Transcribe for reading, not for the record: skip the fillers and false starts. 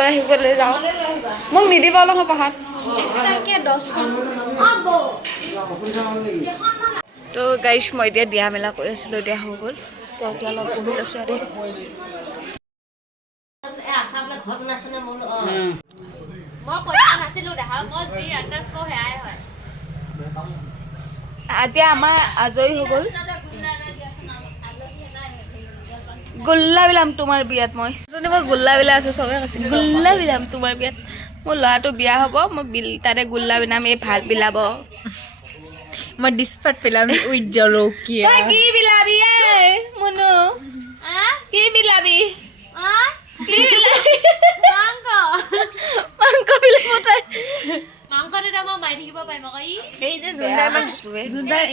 লৈ আহিবলৈ যাওঁ মোক নিদিব অলপ পাহাত এক্সট্ৰাকে 10খন তো গাইছ মই এতিয়া দিয়া মেলা কৰি আছিলোঁ এতিয়া হৈ গ'ল তো এতিয়া অলপ বহি লৈছোঁ দেই এতিয়া আমাৰ আজৰি হৈ গ'ল গোল্লা বিলাম তোমাৰ বিয়াত মই গোল্লা বিলা আছোঁ চবে কৈছে গোল্লা বিলাম তোমাৰ বিয়াত মোৰ ল'ৰাটো বিয়া হ'ব মই তাতে গোল্লা বিলাম এই ভাত বিলাব মই ডিস্পাত পেলাম উইথ জলকীয়া তই কি বিলাবি মুনু কি বিলাবি কি বিলাবি মাংস বিলাব তই এই যে জুন্দাই